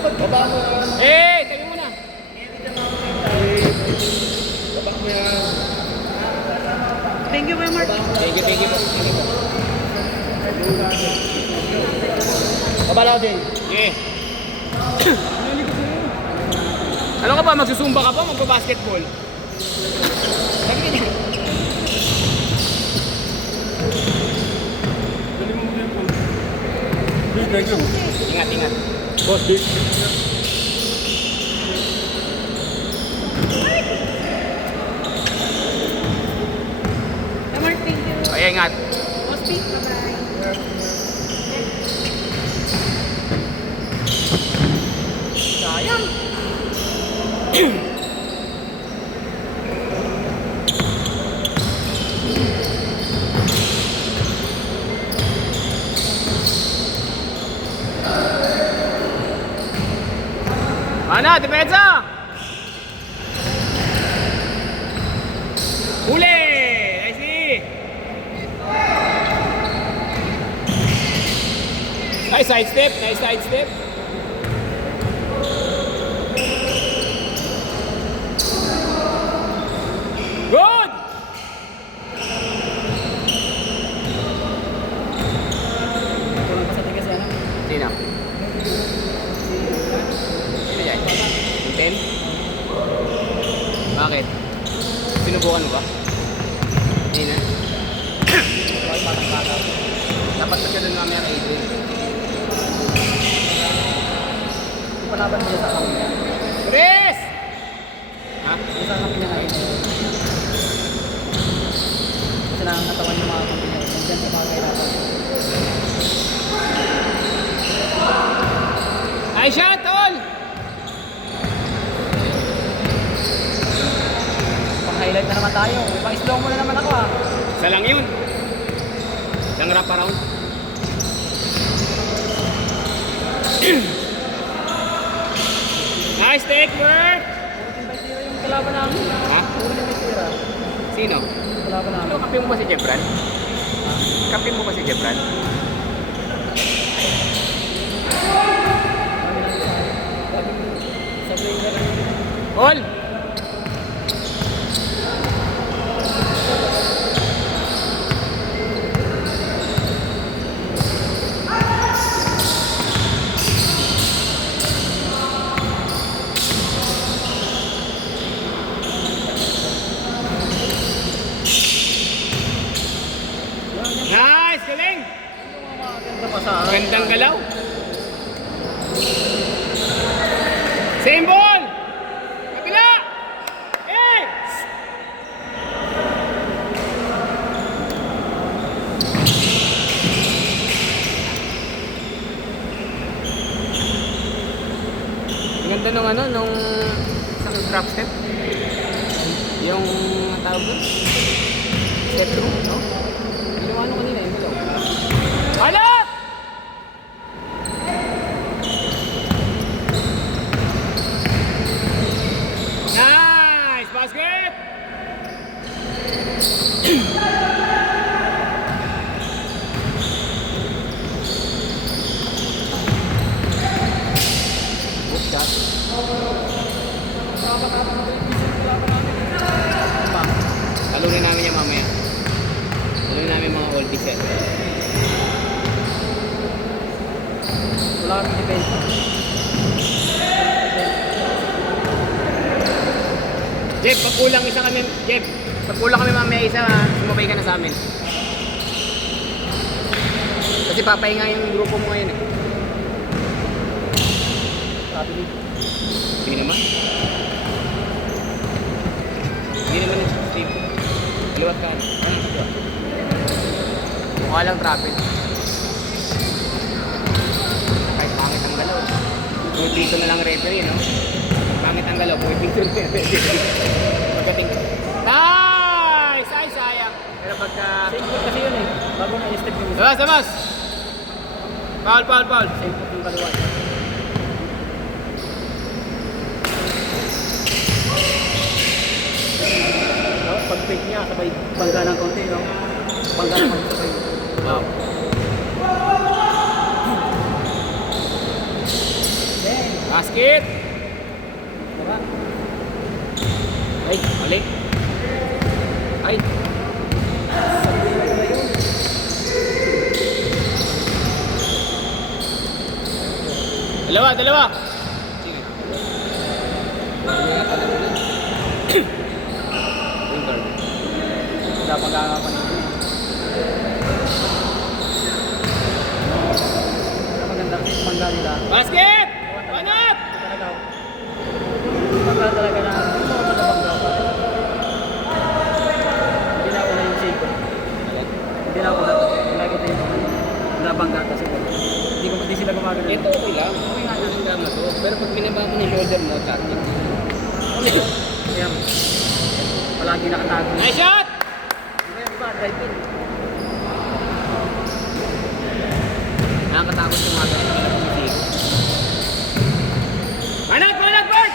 Baba mo yan. Tayo muna. Baba mo yan. Thank you very much. Thank you po. Baba lang din. Yeah. Ano ka ba? Magsusumba ka pa? Magpa-basketball? Lagi ka dyan. Dali mo muna yung phone. Thank you. Ingat. Boss, big. Mark, thank you. Ay, ingat. Boss, Pete, bye-bye. Sayang. Mana, depensa! Huli! Nice side step. Good! Sino? Sino yan? Ten? Bakit? Sinubukan mo ba? Hindi na. Bakit batang-bata? Dapat na siya doon mamaya kay Adrian. Palaban niya sa kami. Chris! Ha? Sa kami niya ngayon. Kasi nangangatawan yung mga kami niya. Nandiyan sa mga kailangan. Ay, shot, tol! Pang-highlight na naman tayo. Pang-slow mo na naman ako ah. Isa lang yun. Isang wrap around. Nice take, work! 14-0 yung kalaban namin. Ha? 14-0. Sino? Kalaban namin. Ano, kampi mo ba si Jebran? Kampi mo ba si Jebran? Sabi nga lang. All! Nice! Galing! Maganda pa sa akin. Magandang galaw. Same ball! Kabila! Eh! Ang ganda nung nung isang drop step. Yung tawag doon? Step 2, no? Ginawa nung kanina, yun daw. Halap! Nice! Basket! Good shot. Talunin namin yan mamaya. Talunin namin mga oldies yan. Wala kami depensa. Jeff, pag kulang isa kami, Jeff, pag kulang kami mamaya isa, sumabay ka na sa amin. Kasi papahinga yung grupo mo ngayon eh. Sabi dito. Hindi naman. Hindi naman yung Steve. Luwat ka. Mukha lang traffic. Kahit pangit ang galaw. Kung dito na lang referee, no? Pangit ang galaw, kung dito na referee. Pagdating. Nice! Ay, sayang. Pero pagka... Same foot kasi yun eh. Bago na i-step yung isa. Labas! Foul! Same foot yung kaliwa. No? Pag fake niya, sabay bangga ng konti, no? Bangga naman sabay. Oh. Then, Basket! Diba? Ay, mali. Ay. Dalawa, dalawa. Sige. Wala pang gagapan natin. Maganda bangga nila. Basket! Panat! Talaga. Bangga talaga na. Hindi na ako na yung siko. Hindi na ako na. Lagi na yung nabangga kasi. Hindi sila gumagano. Ito okay lang. Okay nga lang gama to. Pero pag binaba mo ng shoulder mo, charging. Kaya palagi nakatago. Nice shot! Iba, drive in. Nakakatakot yung mga ganyan. Manat! Manat! Bert!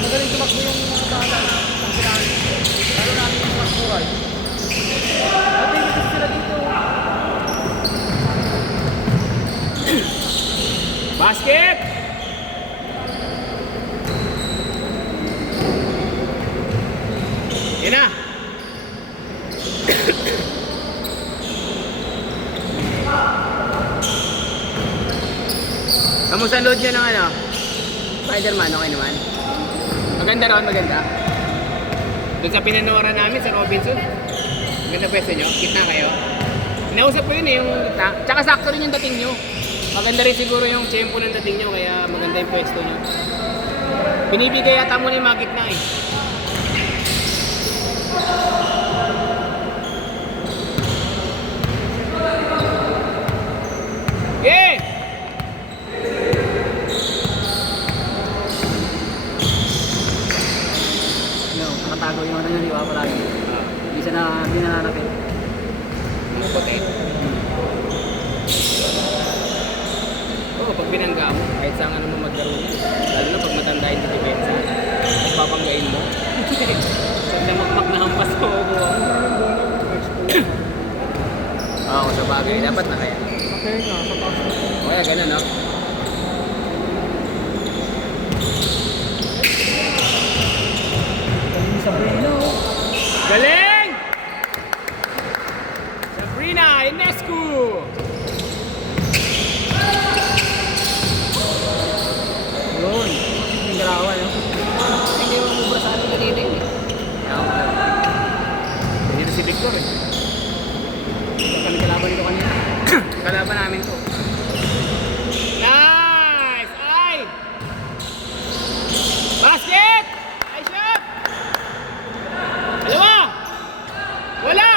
Magaling tumakbo yung mga bata. Ang sinabi. Lalo namin yung mga buhay. At may gusto sila dito. Basket! Yan na! Kamusta load nyo ng ano? Spider-Man, okay naman? Maganda ron, maganda. Doon sa pinanawaran namin sa Robinson. Maganda pwesto nyo, kitna kayo. Inausap ko yun eh, yung gitna. Tsaka sakto rin yung dating nyo. Maganda rin siguro yung tempo ng dating nyo, kaya maganda yung pwesto nyo. Binibigay yata mo na yung mga gitna eh. Yeah! Nakatago yung ano yun, di ba? Palagi. Hindi siya hindi na nanapit. Ano ba tayo? Oo, pag binangga mo, kahit saan ka naman maglaro niya. Lalo na pag matanda yung depensa. Papanggain mo. Pag namakmak na hampas ko, oo, sa bagay. Dapat na kaya. Okay nga, sa paso. O kaya ganun, no? Sabrina. Galing! Sabrina Enescu! Yun. Yung garawa, no? Hindi mo mubra sa atin kanina yun eh. Hindi na si Victor eh. Kami kalaban nito kanina. Kalaban namin to. Nice! Ay! Basket! Ay, shot! Dalawa! Wala!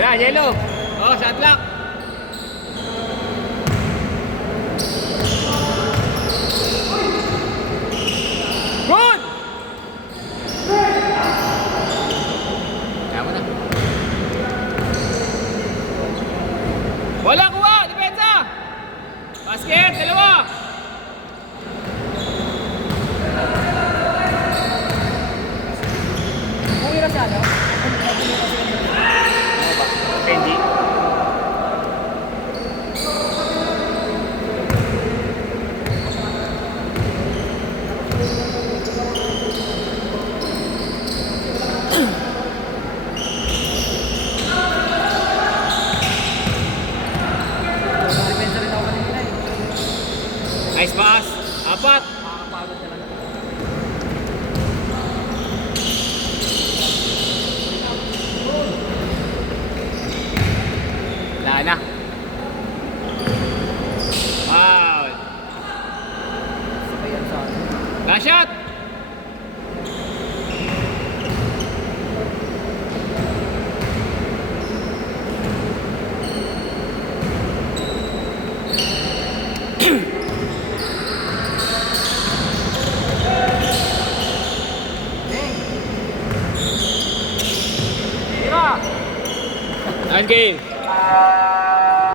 Tira, Yelo! Oh, shot lock! Good! Kaya mo na. Wala kuha! Depensa! Basket! Dalawa! Umira siya, no? Ano ba? Benji? Depensa rin ako kanina eh. Nice pass! Apat! Nakakapagod talaga. 1K.